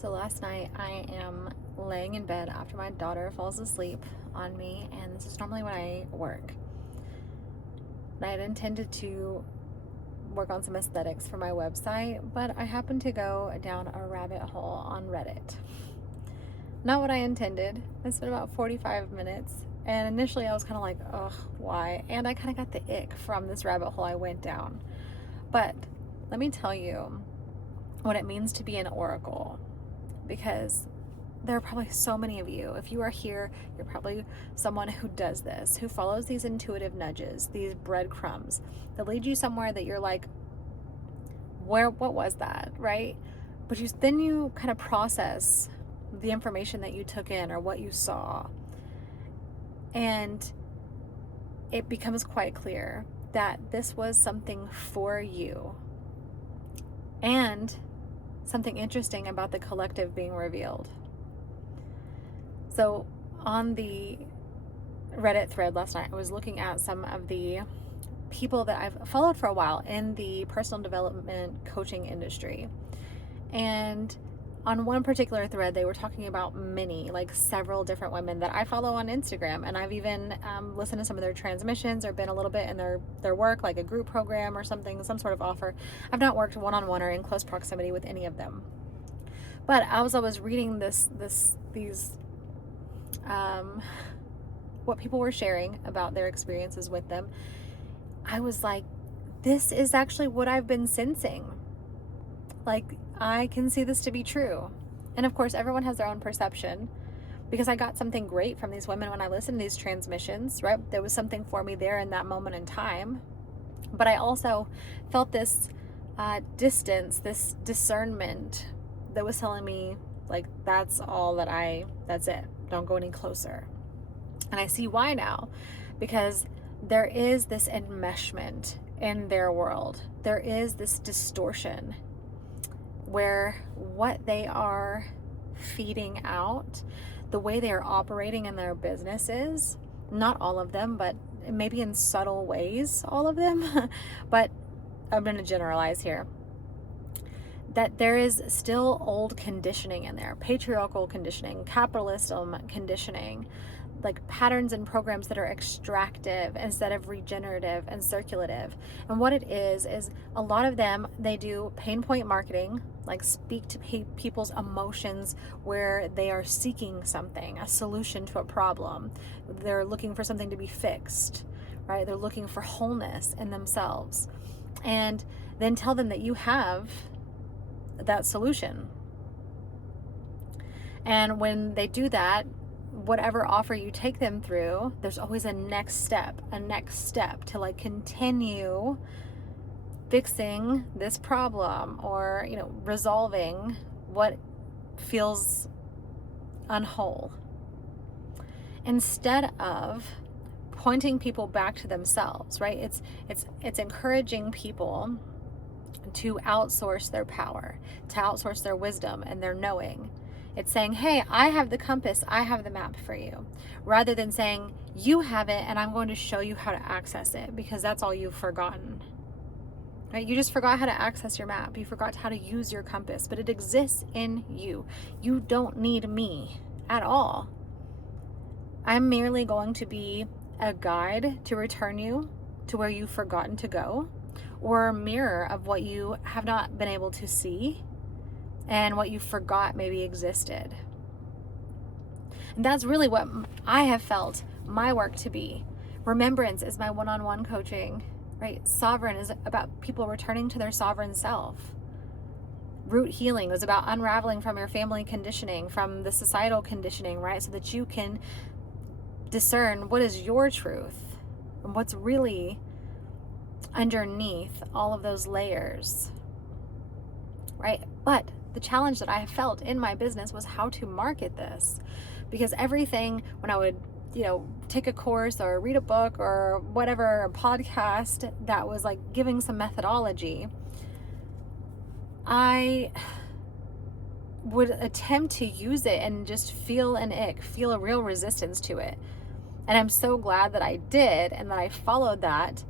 So last night I am laying in bed after my daughter falls asleep on me, and this is normally when I work. And I had intended to work on some aesthetics for my website, but I happened to go down a rabbit hole on Reddit. Not what I intended. I spent about 45 minutes, and initially I was kind of like, ugh, why? And I kind of got the ick from this rabbit hole I went down. But let me tell you what it means to be an oracle, because there are probably so many of you. If you are here, you're probably someone who does this, who follows these intuitive nudges, these breadcrumbs that lead you somewhere that you're like, what was that, right? But then you kind of process the information that you took in or what you saw, and it becomes quite clear that this was something for you, and something interesting about the collective being revealed. So on the Reddit thread last night, I was looking at some of the people that I've followed for a while in the personal development coaching industry. And on one particular thread, they were talking about several different women that I follow on Instagram. And I've even listened to some of their transmissions or been a little bit in their work, like a group program or something, some sort of offer. I've not worked one-on-one or in close proximity with any of them. But as I was reading these what people were sharing about their experiences with them, I was like, this is actually what I've been sensing. Like, I can see this to be true. And of course, everyone has their own perception, because I got something great from these women when I listened to these transmissions, right? There was something for me there in that moment in time. But I also felt this distance, this discernment that was telling me, like, that's it. Don't go any closer. And I see why now, because there is this enmeshment in their world. There is this distortion where what they are feeding out, the way they are operating in their businesses, not all of them, but maybe in subtle ways, all of them, but I'm going to generalize here, that there is still old conditioning in there, patriarchal conditioning, capitalism conditioning, like patterns and programs that are extractive instead of regenerative and circulative. And what it is a lot of them, they do pain point marketing, like speak to people's emotions where they are seeking something, a solution to a problem. They're looking for something to be fixed, right? They're looking for wholeness in themselves. And then tell them that you have that solution. And when they do that, whatever offer you take them through, there's always a next step to like continue fixing this problem, or, resolving what feels unwhole, instead of pointing people back to themselves, right? It's encouraging people to outsource their power, to outsource their wisdom and their knowing. It's saying, hey, I have the compass, I have the map for you, rather than saying, you have it and I'm going to show you how to access it, because that's all you've forgotten. Right? You just forgot how to access your map. You forgot how to use your compass, but it exists in you. You don't need me at all. I'm merely going to be a guide to return you to where you've forgotten to go, or a mirror of what you have not been able to see and what you forgot maybe existed. And that's really what I have felt my work to be. Remembrance is my one-on-one coaching, right? Sovereign is about people returning to their sovereign self. Root healing is about unraveling from your family conditioning, from the societal conditioning, right? So that you can discern what is your truth and what's really underneath all of those layers, right? But the challenge that I have felt in my business was how to market this, because everything, when I would, take a course or read a book or whatever, a podcast that was like giving some methodology, I would attempt to use it and just feel an ick, feel a real resistance to it. And I'm so glad that I did, and that I followed that,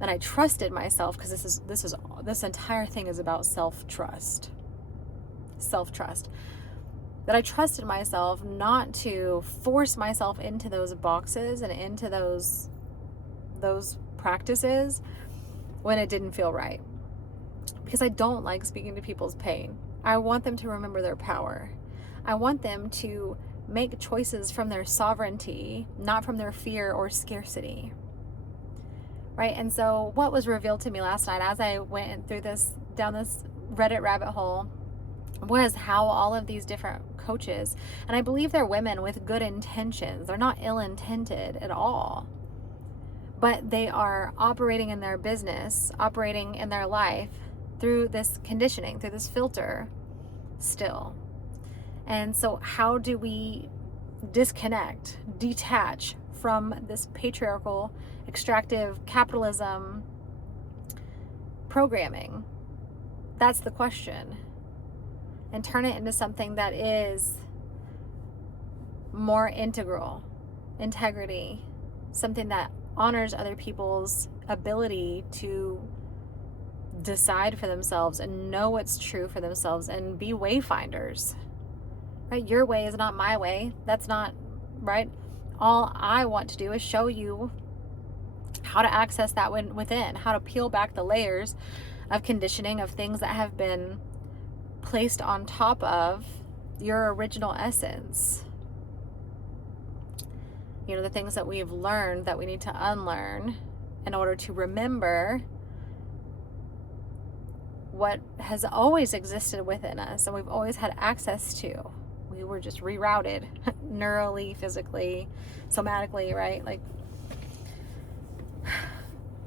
and I trusted myself, because this entire thing is about self-trust. that I trusted myself not to force myself into those boxes and into those practices when it didn't feel right. Because I don't like speaking to people's pain. I want them to remember their power. I want them to make choices from their sovereignty, not from their fear or scarcity. Right? And so what was revealed to me last night as I went through down this Reddit rabbit hole was how all of these different coaches, and I believe they're women with good intentions. They're not ill-intended at all. But they are operating in their business, operating in their life through this conditioning, through this filter still. And so how do we disconnect, detach from this patriarchal, extractive capitalism programming? That's the question. And turn it into something that is more integral, integrity, something that honors other people's ability to decide for themselves and know what's true for themselves and be wayfinders. Right? Your way is not my way. That's not right. All I want to do is show you how to access that within, how to peel back the layers of conditioning, of things that have been placed on top of your original essence. You know, the things that we've learned that we need to unlearn in order to remember what has always existed within us and we've always had access to. We were just rerouted neurally, physically, somatically, right? Like,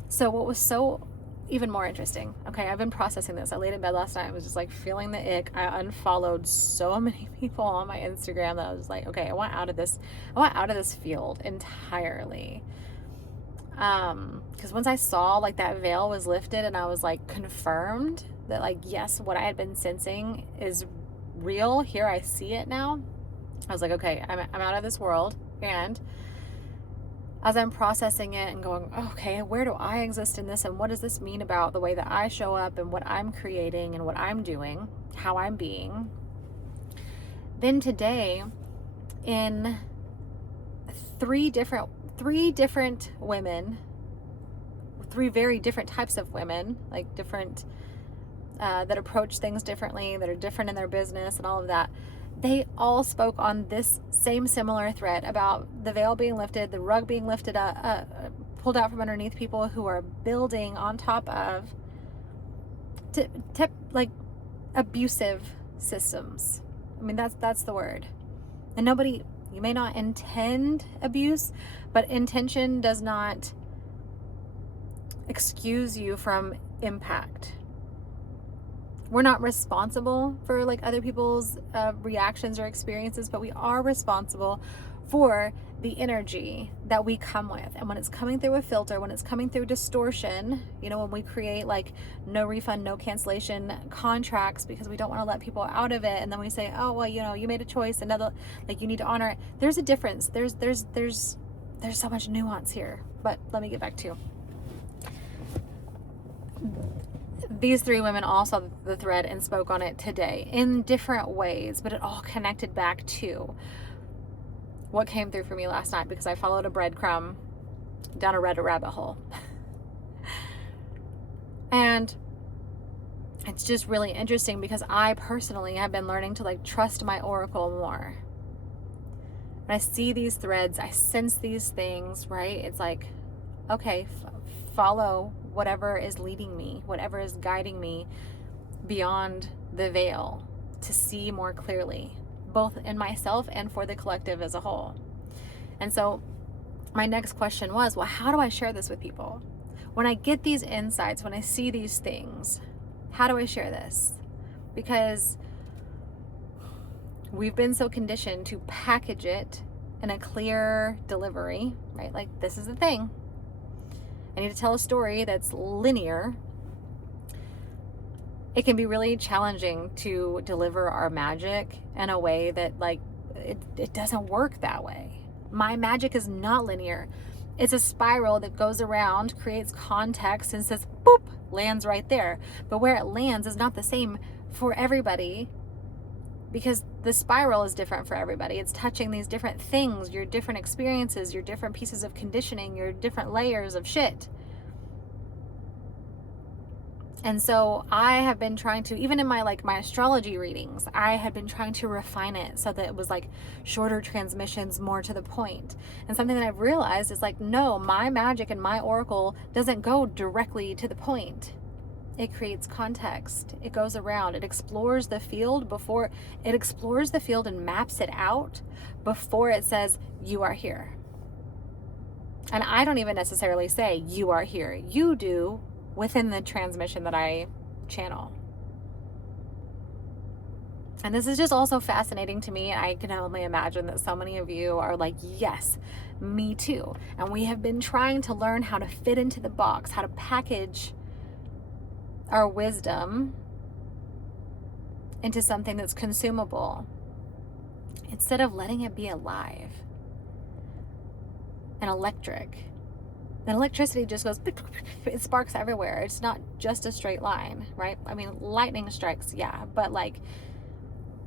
so what was so even more interesting, okay, I've been processing this. I laid in bed last night. I was just like feeling the ick. I unfollowed so many people on my Instagram that I was like, okay, I want out of this field entirely. Because once I saw like that veil was lifted and I was like confirmed that like, yes, what I had been sensing is real. Here I see it now. I was like, okay, I'm out of this world. And as I'm processing it and going, okay, where do I exist in this? And what does this mean about the way that I show up and what I'm creating and what I'm doing, how I'm being? Then today, in three different women, three very different types of women, like different, that approach things differently, that are different in their business and all of that. They all spoke on this same similar thread about the veil being lifted, the rug being lifted up, pulled out from underneath people who are building on top of like abusive systems. I mean, that's the word. And nobody, you may not intend abuse, but intention does not excuse you from impact. We're not responsible for like other people's reactions or experiences, but we are responsible for the energy that we come with. And when it's coming through a filter, when it's coming through distortion, you know, when we create like no refund, no cancellation contracts because we don't want to let people out of it, and then we say, oh well, you know, you made a choice, another, like, you need to honor it. There's a difference. There's so much nuance here. But let me get back to these three women all saw the thread and spoke on it today in different ways, but it all connected back to what came through for me last night, because I followed a breadcrumb down a Reddit rabbit hole. And it's just really interesting because I personally have been learning to like trust my oracle more. When I see these threads, I sense these things, right? It's like, okay, follow whatever is leading me, whatever is guiding me beyond the veil to see more clearly, both in myself and for the collective as a whole. And so my next question was, well, how do I share this with people? When I get these insights, when I see these things, how do I share this? Because we've been so conditioned to package it in a clear delivery, right? Like, this is the thing. I need to tell a story that's linear. It can be really challenging to deliver our magic in a way that, like, it doesn't work that way. My magic is not linear. It's a spiral that goes around, creates context, and says, boop, lands right there. But where it lands is not the same for everybody because the spiral is different for everybody. It's touching these different things, your different experiences, your different pieces of conditioning, your different layers of shit. And so I have been trying to, even in my astrology readings, I had been trying to refine it so that it was like shorter transmissions, more to the point. And something that I've realized is like, no, my magic and my oracle doesn't go directly to the point. It creates context. It goes around. It explores the field before it explores the field and maps it out before it says, you are here. And I don't even necessarily say, you are here. You do within the transmission that I channel. And this is just also fascinating to me. I can only imagine that so many of you are like, yes, me too. And we have been trying to learn how to fit into the box, how to package our wisdom into something that's consumable instead of letting it be alive and electric. And electricity just goes, it sparks everywhere. It's not just a straight line, right? I mean, lightning strikes, yeah, but like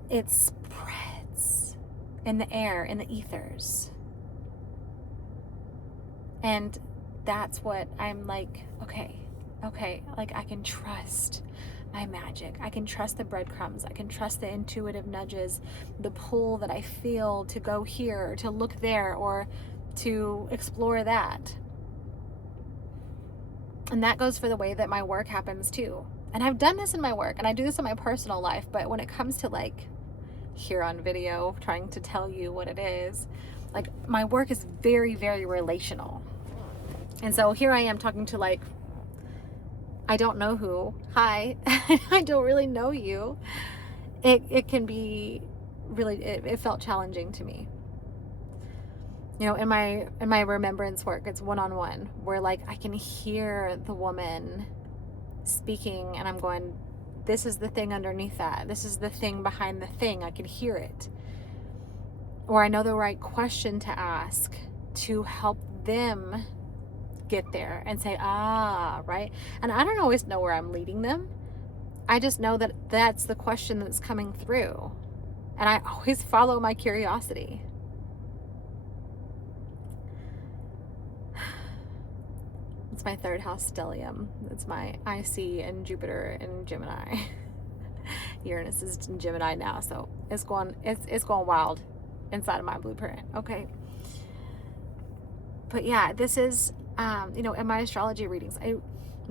it spreads in the air, in the ethers. And that's what I'm like, okay, like I can trust my magic. I can trust the breadcrumbs. I can trust the intuitive nudges, the pull that I feel to go here, or to look there, or to explore that. And that goes for the way that my work happens too. And I've done this in my work, and I do this in my personal life, but when it comes to like here on video, trying to tell you what it is, like my work is very, very relational. And so here I am talking to like, I don't know who, hi, I don't really know you. It can be really, it felt challenging to me. You know, in my remembrance work, it's one-on-one, where like I can hear the woman speaking and I'm going, this is the thing underneath that. This is the thing behind the thing. I can hear it. Or I know the right question to ask to help them get there and say, right? And I don't always know where I'm leading them. I just know that that's the question that's coming through. And I always follow my curiosity. It's my third house stellium. It's my IC and Jupiter and Gemini. Uranus is in Gemini now, so it's going wild inside of my blueprint. Okay. But yeah, this is you know, in my astrology readings, I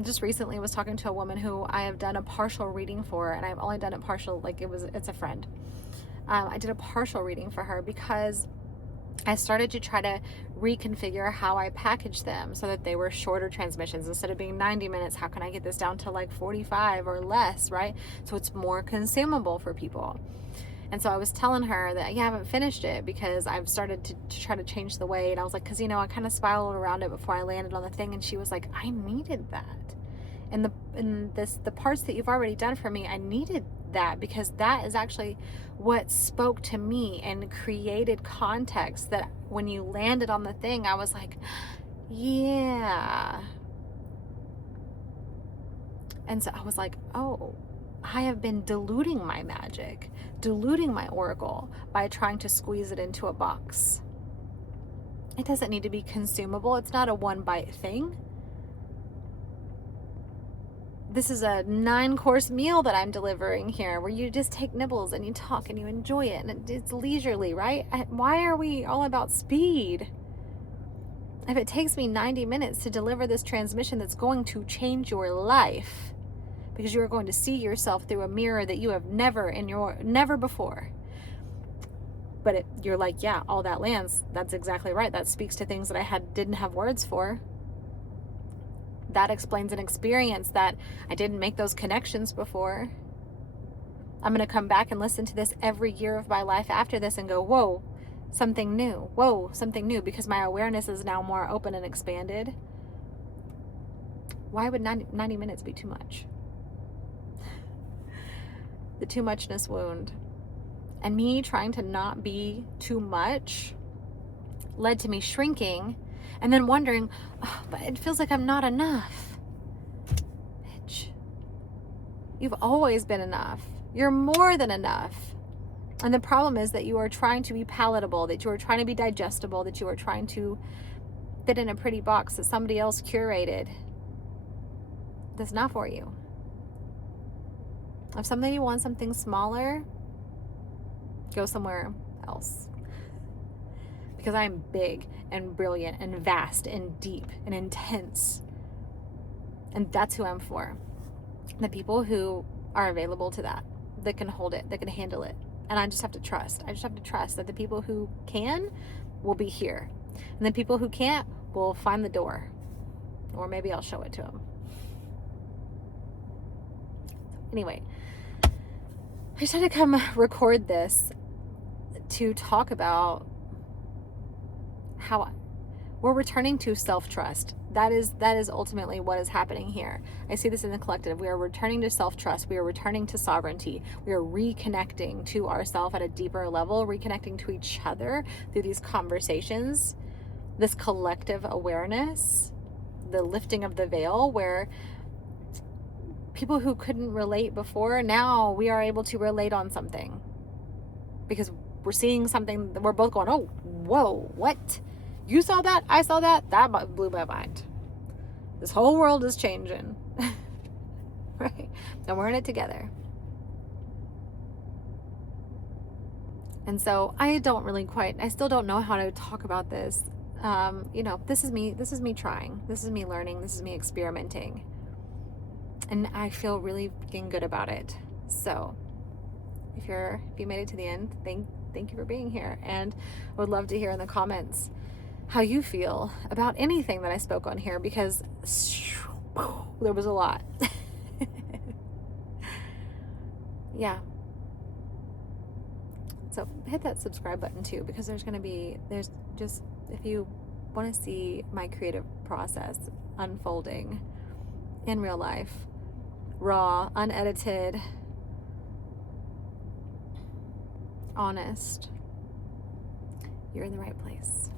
just recently was talking to a woman who I have done a partial reading for, and I've only done it partial, like it's a friend. I did a partial reading for her because I started to try to reconfigure how I package them so that they were shorter transmissions. Instead of being 90 minutes, how can I get this down to like 45 or less, right? So it's more consumable for people. And so I was telling her that I haven't finished it because I've started to try to change the way. And I was like, because, you know, I kind of spiraled around it before I landed on the thing. And she was like, I needed that. And the parts that you've already done for me, I needed that because that is actually what spoke to me and created context that when you landed on the thing, I was like, yeah. And so I was like, oh, I have been diluting my magic, diluting my oracle by trying to squeeze it into a box. It doesn't need to be consumable. It's not a one bite thing. This is a 9-course meal that I'm delivering here where you just take nibbles and you talk and you enjoy it and it's leisurely, right? Why are we all about speed? If it takes me 90 minutes to deliver this transmission that's going to change your life because you are going to see yourself through a mirror that you have never before. But you're like, yeah, all that lands. That's exactly right. That speaks to things that I didn't have words for. That explains an experience that I didn't make those connections before. I'm going to come back and listen to this every year of my life after this and go, whoa, something new. Whoa, something new, because my awareness is now more open and expanded. Why would 90 minutes be too much? The too muchness wound. And me trying to not be too much led to me shrinking and then wondering, oh, but it feels like I'm not enough. Bitch, you've always been enough. You're more than enough. And the problem is that you are trying to be palatable, that you are trying to be digestible, that you are trying to fit in a pretty box that somebody else curated. That's not for you. If somebody wants something smaller, go somewhere else. Because I'm big and brilliant and vast and deep and intense. And that's who I'm for. The people who are available to that can hold it, that can handle it. And I just have to trust. I just have to trust that the people who can will be here. And the people who can't will find the door. Or maybe I'll show it to them. Anyway, I just had to come record this to talk about how we're returning to self-trust. That is ultimately what is happening here. I see this in the collective. We are returning to self-trust. We are returning to sovereignty. We are reconnecting to ourselves at a deeper level, reconnecting to each other through these conversations, this collective awareness, the lifting of the veil, where people who couldn't relate before, now we are able to relate on something. Because we're seeing something that we're both going, oh, whoa, what? You saw that? I saw that? That blew my mind. This whole world is changing. Right? And we're in it together. And so I still don't know how to talk about this. This is me trying. This is me learning. This is me experimenting. And I feel really freaking good about it. So if you made it to the end, thank you for being here. And I would love to hear in the comments how you feel about anything that I spoke on here, because there was a lot. Yeah. So hit that subscribe button too, because there's just, if you want to see my creative process unfolding in real life, raw, unedited, honest, you're in the right place.